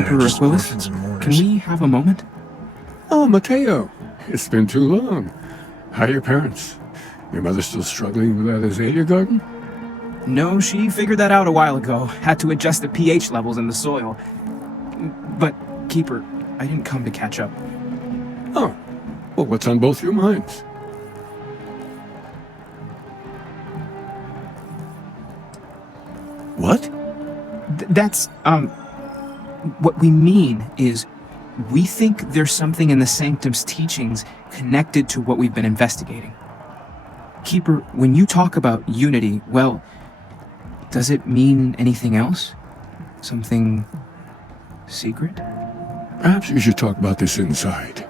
Keeper Aquilus, can we have a moment? Oh, Mateo. It's been too long. How are your parents? Your mother still struggling with that azalea garden? No, she figured that out a while ago. Had to adjust the pH levels in the soil. But, Keeper, I didn't come to catch up. Oh, well, what's on both your minds? What? That's, what we mean is, we think there's something in the Sanctum's teachings connected to what we've been investigating. Keeper, when you talk about unity, well, does it mean anything else? Something secret? Perhaps we should talk about this inside.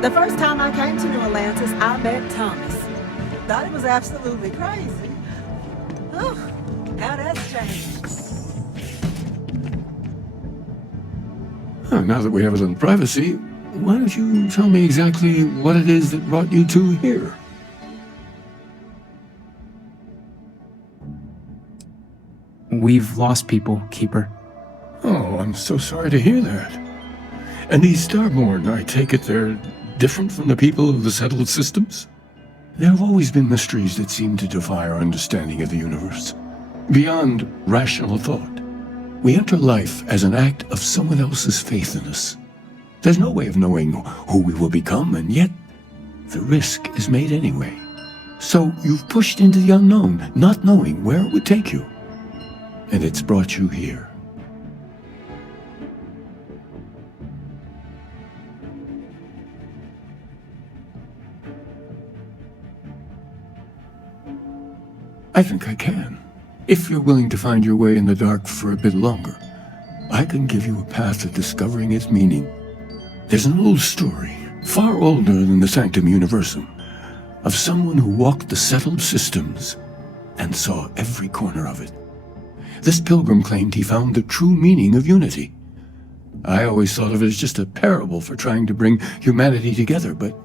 The first time I came to New Atlantis, I met Thomas. Thought he was absolutely crazy. Oh, how that's changed. Now that we have a little privacy, why don't you tell me exactly what it is that brought you two here? We've lost people, Keeper. Oh, I'm so sorry to hear that. And these Starborn, I take it they're different from the people of the settled systems? There have always been mysteries that seem to defy our understanding of the universe. Beyond rational thought, we enter life as an act of someone else's faith in us. There's no way of knowing who we will become, and yet the risk is made anyway. So you've pushed into the unknown, not knowing where it would take you. And it's brought you here. I think I can. If you're willing to find your way in the dark for a bit longer, I can give you a path to discovering its meaning. There's an old story, far older than the Sanctum Universum, of someone who walked the settled systems and saw every corner of it. This pilgrim claimed he found the true meaning of unity. I always thought of it as just a parable for trying to bring humanity together, but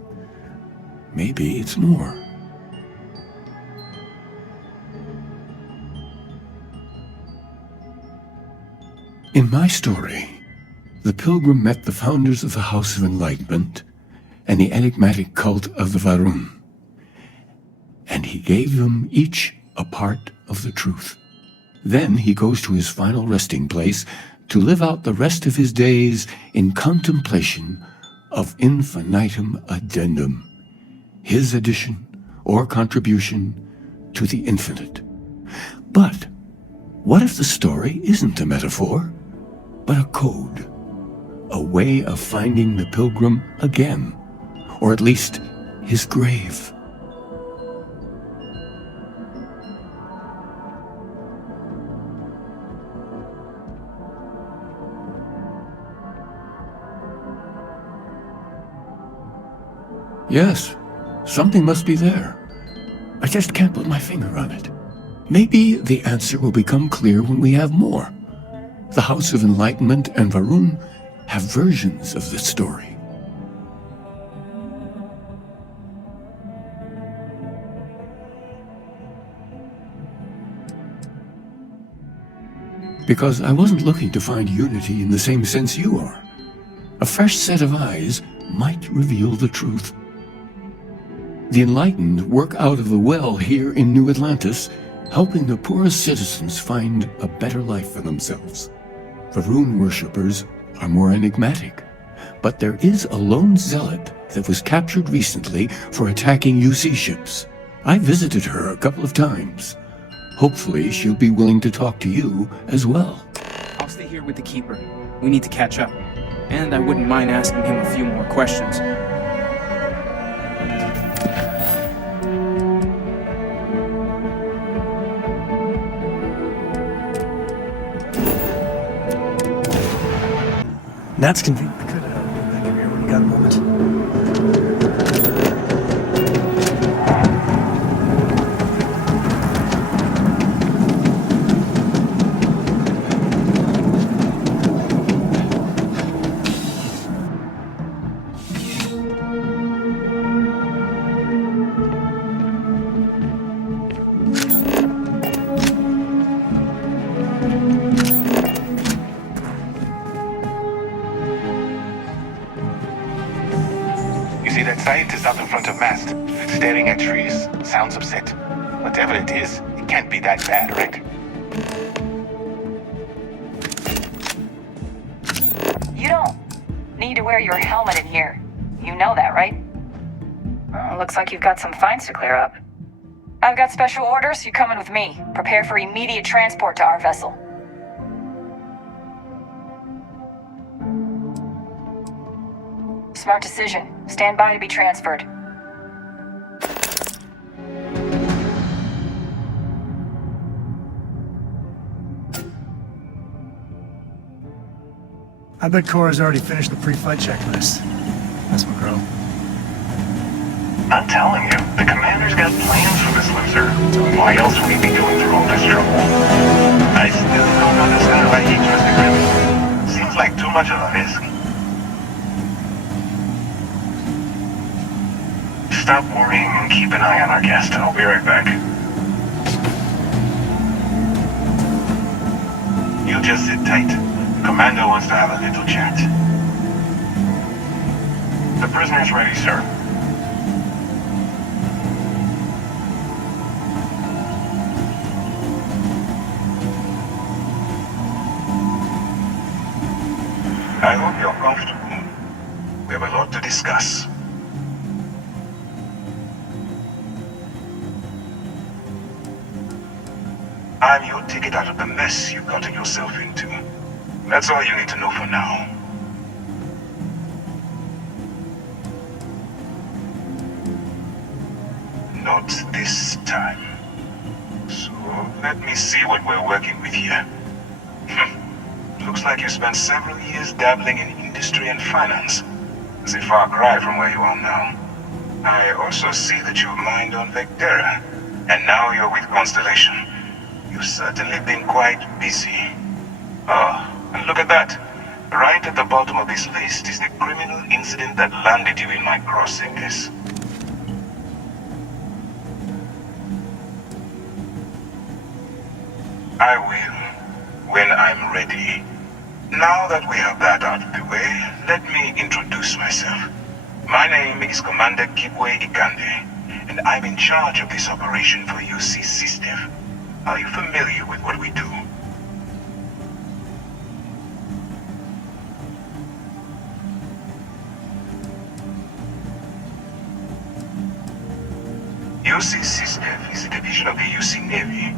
maybe it's more. In my story, the pilgrim met the founders of the House of Enlightenment and the enigmatic cult of the Varun, and he gave them each a part of the truth. Then he goes to his final resting place to live out the rest of his days in contemplation of infinitum addendum, his addition or contribution to the infinite. But what if the story isn't a metaphor, but a code, a way of finding the pilgrim again, or at least his grave? Yes, something must be there. I just can't put my finger on it. Maybe the answer will become clear when we have more. The House of Enlightenment and Varun have versions of this story. Because I wasn't looking to find unity in the same sense you are. A fresh set of eyes might reveal the truth. The enlightened work out of the well here in New Atlantis, helping the poorest citizens find a better life for themselves. Varun worshippers are more enigmatic, but there is a lone zealot that was captured recently for attacking UC ships. I visited her a couple of times. Hopefully she'll be willing to talk to you as well. I'll stay here with the Keeper. We need to catch up. And I wouldn't mind asking him a few more questions. That's convenient. I could go back here when you got a moment. You see that scientist out in front of mast, staring at trees, sounds upset. Whatever it is, it can't be that bad, right? You don't need to wear your helmet in here. You know that, right? Oh, looks like you've got some fines to clear up. I've got special orders. You're coming with me. Prepare for immediate transport to our vessel. Smart decision. Stand by to be transferred. I bet Cora's already finished the pre-flight checklist. That's my girl. I'm telling you, the commander's got plans for this loser. Why else would he be going through all this trouble? I still don't understand why he trusted him. Seems like too much of a risk. Stop worrying and keep an eye on our guest. I'll be right back. You just sit tight. Commander wants to have a little chat. The prisoner's ready, sir. I hope you're comfortable. We have a lot to discuss. I'm your ticket out of the mess you've gotten yourself into. That's all you need to know for now. Not this time. So, let me see what we're working with here. Looks like you spent several years dabbling in industry and finance. It's a far cry from where you are now. I also see that you mined on Vectera, and now you're with Constellation. You've certainly been quite busy. Oh, and look at that. Right at the bottom of this list is the criminal incident that landed you in my crosshairs. I will, when I'm ready. Now that we have that out of the way, let me introduce myself. My name is Commander Kibwe Ikande, and I'm in charge of this operation for UC System. Are you familiar with what we do? UC System is a division of the UC Navy.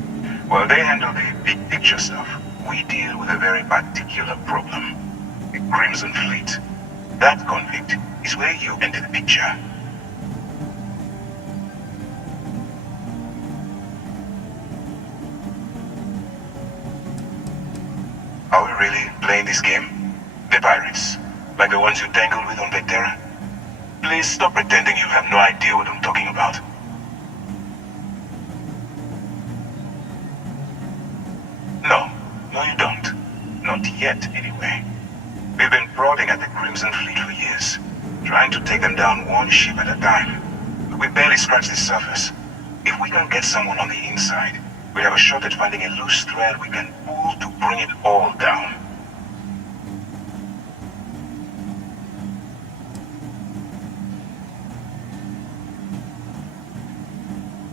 While they handle the big picture stuff, we deal with a very particular problem. The Crimson Fleet. That conflict is where you enter the picture. Are we really playing this game? The pirates? Like the ones you tangled with on Vectera? Please stop pretending you have no idea what I'm talking about. No, you don't. Not yet, anyway. We've been prodding at the Crimson Fleet for years, trying to take them down one ship at a time. But we barely scratched the surface. If we can get someone on the inside, we have a shot at finding a loose thread we can pull to bring it all down.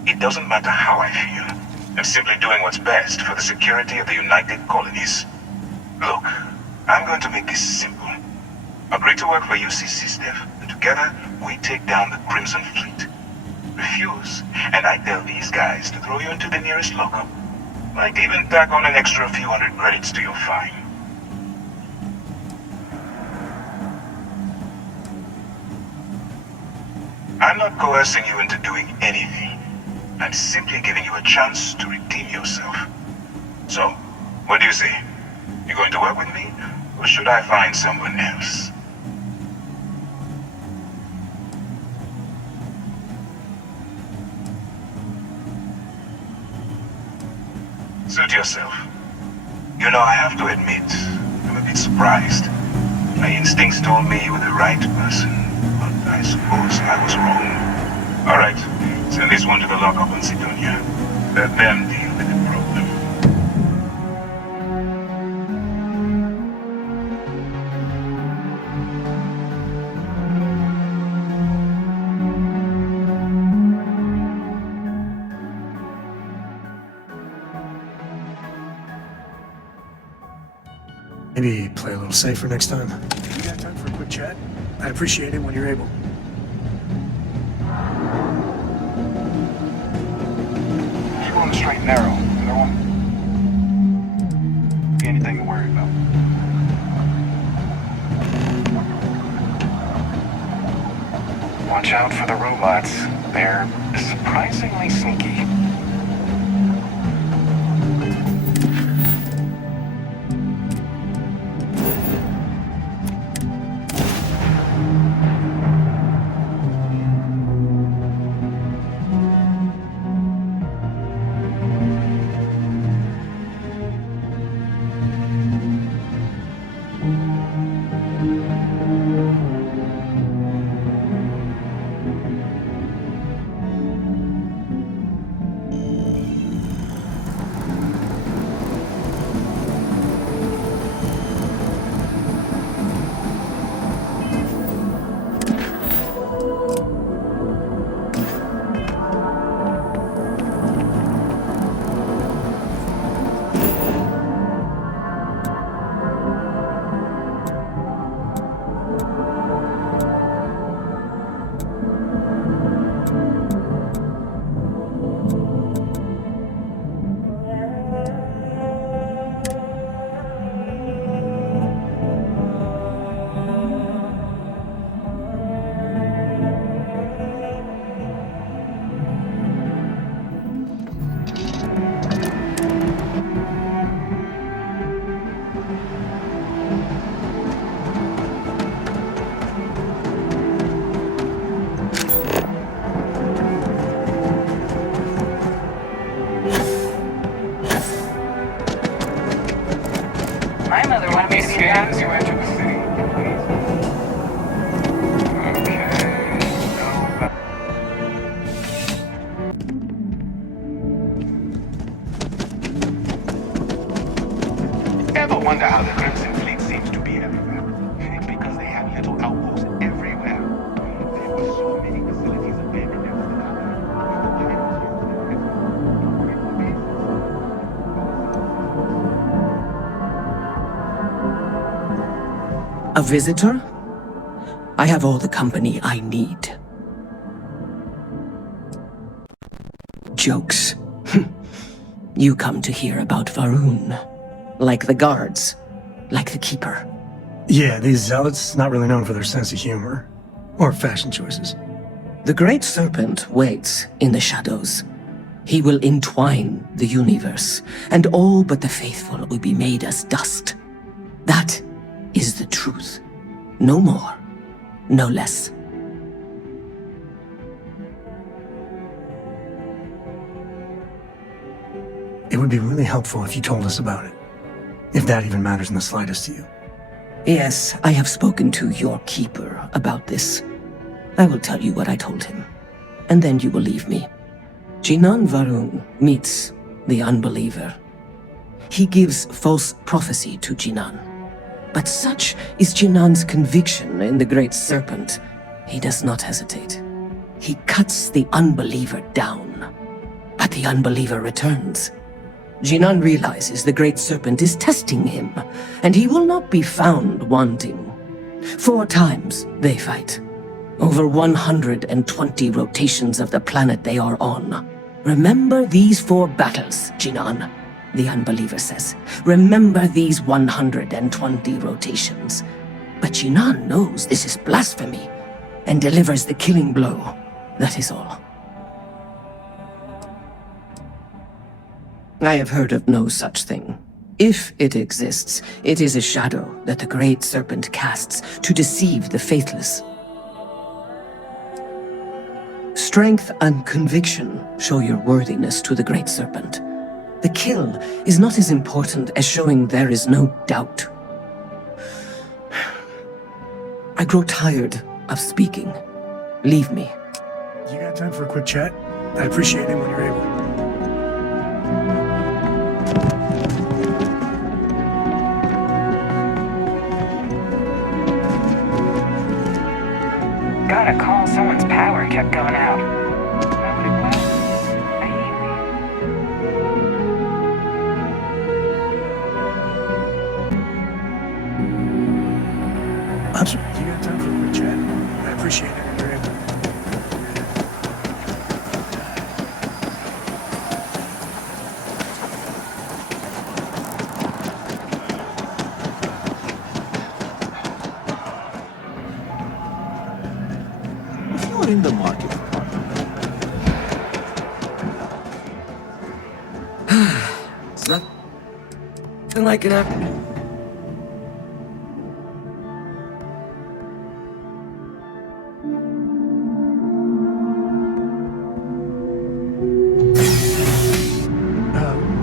It doesn't matter how I feel. I'm simply doing what's best for the security of the United Colonies. Look, I'm going to make this simple. Agree to work for UC System, and together we take down the Crimson Fleet. Refuse, and I tell these guys to throw you into the nearest lockup. Might even tack on an extra few hundred credits to your fine. I'm not coercing you into doing anything. I'm simply giving you a chance to redeem yourself. So, what do you say? You going to work with me, or Or should I find someone else? Suit yourself. You know, I have to admit, I'm a bit surprised. My instincts told me you were the right person, but I suppose I was wrong. Alright, send this one to the lockup in Sidonia. Let them deal with the problem. Maybe play a little safer next time. You got time for a quick chat? I'd appreciate it when you're able. Keep on the straight and narrow. There won't be anything to worry about. Watch out for the robots. They're surprisingly sneaky. My mother wanted me to see that. You enter the city, please. Okay. Ever wonder how the Crimson Fleet seems to be everywhere? Because they have little outposts everywhere. There were so many facilities abandoned after the A visitor? I have all the company I need. Jokes. You come to hear about Varun. Like the guards. Like the Keeper. Yeah, these zealots, not really known for their sense of humor. Or fashion choices. The Great Serpent waits in the shadows. He will entwine the universe, and all but the faithful will be made as dust. That is the truth. No more, no less. It would be really helpful if you told us about it. If that even matters in the slightest to you. Yes, I have spoken to your Keeper about this. I will tell you what I told him, and then you will leave me. Jinan Varun meets the unbeliever. He gives false prophecy to Jinan. But such is Jinan's conviction in the Great Serpent, he does not hesitate. He cuts the unbeliever down, but the unbeliever returns. Jinan realizes the Great Serpent is testing him, and he will not be found wanting. 4 times they fight. Over 120 rotations of the planet they are on. Remember these 4 battles, Jinan, the unbeliever says. Remember these 120 rotations. But Jinan knows this is blasphemy, and delivers the killing blow. That is all. I have heard of no such thing. If it exists, it is a shadow that the Great Serpent casts to deceive the faithless. Strength and conviction show your worthiness to the Great Serpent. The kill is not as important as showing there is no doubt. I grow tired of speaking. Leave me. You got time for a quick chat? I appreciate it when you're able. Got a call, someone's power kept going out. You got time for a quick chat? I appreciate it when you're able. If you're in the market, Nothing like it happened.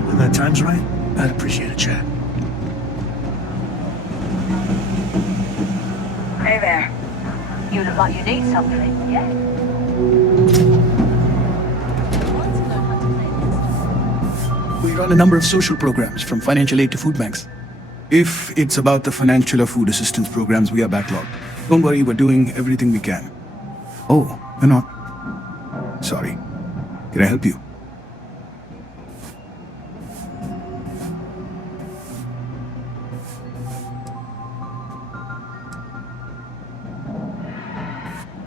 When that time's right, I'd appreciate a chat. Hey there. You look like you need something, yeah? We run a number of social programs, from financial aid to food banks. If it's about the financial or food assistance programs, we are backlogged. Don't worry, we're doing everything we can. Oh, we're not. Sorry. Can I help you?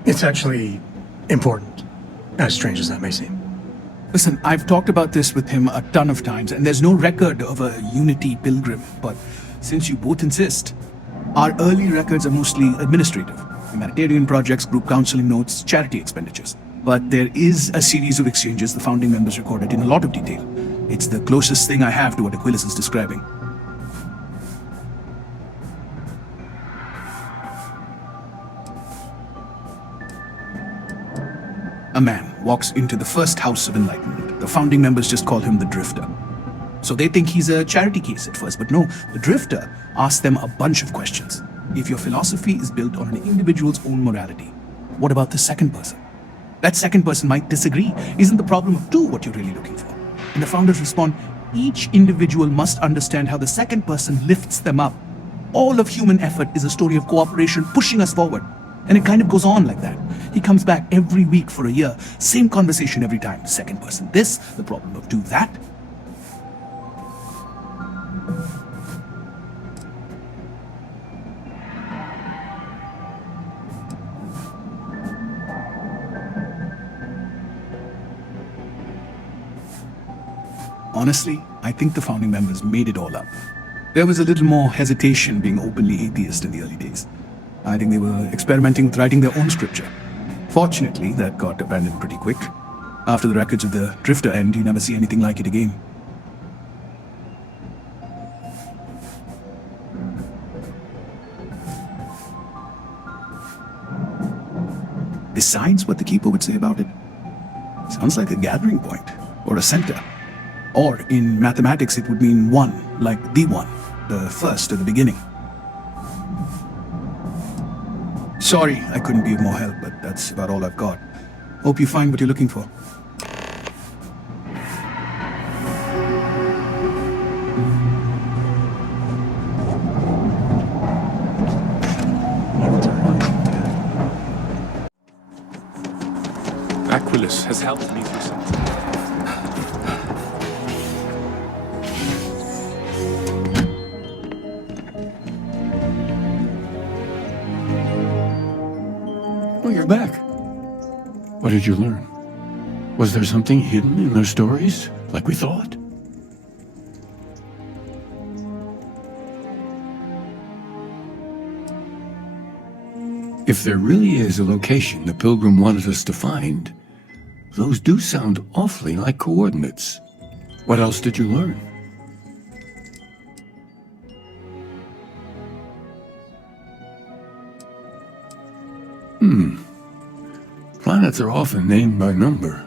It's actually important, as strange as that may seem. Listen, I've talked about this with him a ton of times, and there's no record of a Unity pilgrim, but since you both insist, our early records are mostly administrative. Humanitarian projects, group counseling notes, charity expenditures. But there is a series of exchanges the founding members recorded in a lot of detail. It's the closest thing I have to what Aquilus is describing. A man walks into the first House of Enlightenment. The founding members just call him the Drifter. So they think he's a charity case at first, but no, the Drifter asks them a bunch of questions. If your philosophy is built on an individual's own morality, what about the second person? That second person might disagree. Isn't the problem of two what you're really looking for? And the founders respond, each individual must understand how the second person lifts them up. All of human effort is a story of cooperation pushing us forward. And it kind of goes on like that. He comes back every week for a year. Same conversation every time. Second person this, the problem of two that. Honestly, I think the founding members made it all up. There was a little more hesitation being openly atheist in the early days. I think they were experimenting with writing their own scripture. Fortunately, that got abandoned pretty quick. After the records of the Drifter end, you never see anything like it again. Besides what the Keeper would say about it, sounds like a gathering point, or a center. Or in mathematics, it would mean one, like the one, the first at the beginning. Sorry, I couldn't be of more help, but that's about all I've got. Hope you find what you're looking for. Aquilus has helped me through something. Oh, you're back. What did you learn? Was there something hidden in their stories, like we thought? If there really is a location the Pilgrim wanted us to find, those do sound awfully like coordinates. What else did you learn? Planets are often named by number.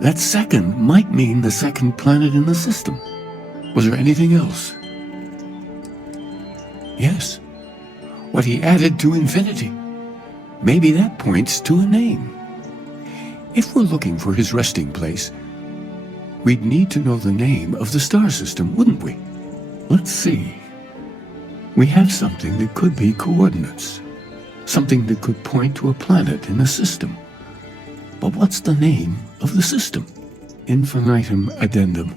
That second might mean the second planet in the system. Was there anything else? Yes. What he added to infinity. Maybe that points to a name. If we're looking for his resting place, we'd need to know the name of the star system, wouldn't we? Let's see. We have something that could be coordinates. Something that could point to a planet in the system. But what's the name of the system? Infinitum addendum.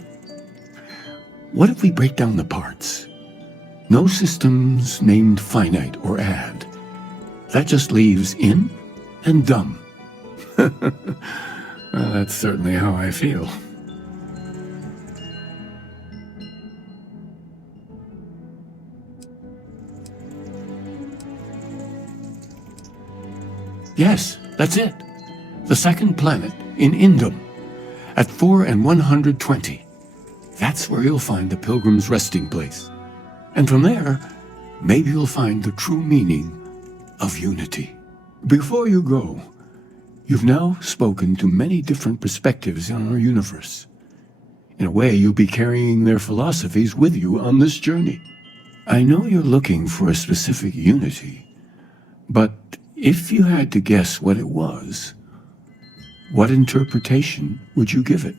What if we break down the parts? No systems named finite or add. That just leaves in and dumb. Well, that's certainly how I feel. Yes, that's it. The second planet in Indum, at 4 and 120. That's where you'll find the Pilgrim's resting place. And from there, maybe you'll find the true meaning of unity. Before you go, you've now spoken to many different perspectives in our universe. In a way, you'll be carrying their philosophies with you on this journey. I know you're looking for a specific unity, but if you had to guess what it was, what interpretation would you give it?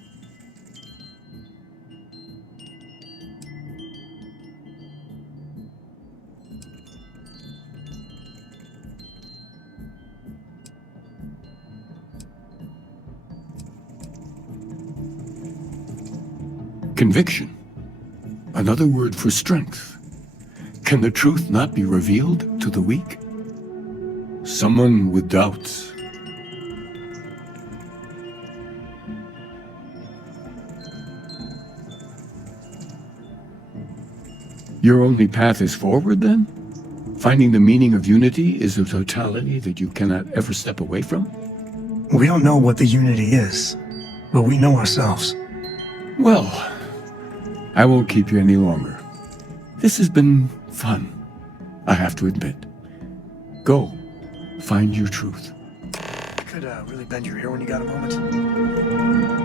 Conviction. Another word for strength. Can the truth not be revealed to the weak? Someone with doubts. Your only path is forward, then? Finding the meaning of unity is a totality that you cannot ever step away from? We don't know what the unity is, but we know ourselves. Well, I won't keep you any longer. This has been fun, I have to admit. Go, find your truth. Could really bend your ear when you got a moment.